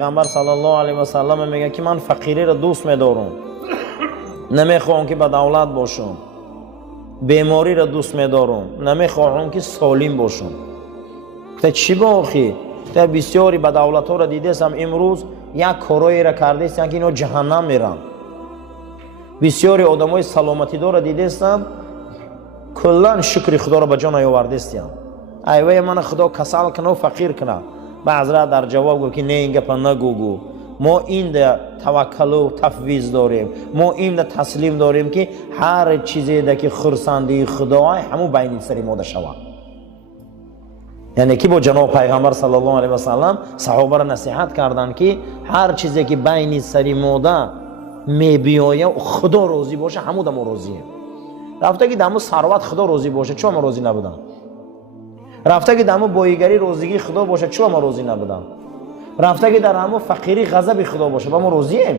پیامبر صلی الله علیه و سلم میگه که من فقیری را دوست می‌دارم، نمیخوام که بدولت باشم. بیماری را دوست می‌دارم، نمیخوام که سالم باشم. تا چی باخی؟ تا بسیاری بدولت‌ها را دیدم امروز یک کارایی را کرده‌اند که اینا جهنم میرن. بسیاری آدمای سلامتی دار را دیدم کلا شکر خدا را به جان آورده‌اند. ایوه من خدا کسل کنه و فقیر کنه. بعض را در جواب گفت که نه این گپ نگو، ما این ده توکل و تفویض داریم، ما این ده تسلیم داریم که هر چیزی ده که خرسندی خدای همو بین سری ما ده شود. یعنی که با جناب پیغمبر صلی الله علیه و سلم صحابه را نصیحت کردند که هر چیزی که بین سری ما ده میبیاید خدا راضی باشه همو ده ما راضییم. رفته که دمو ثروت خدا راضی باشه چون ما راضی نبودن؟ رفته که در همون بایگری روزگی خدا باشه چرا ما راضی نبودم؟ رفته که در همون فقیری غضب خدا باشه با ما راضییم؟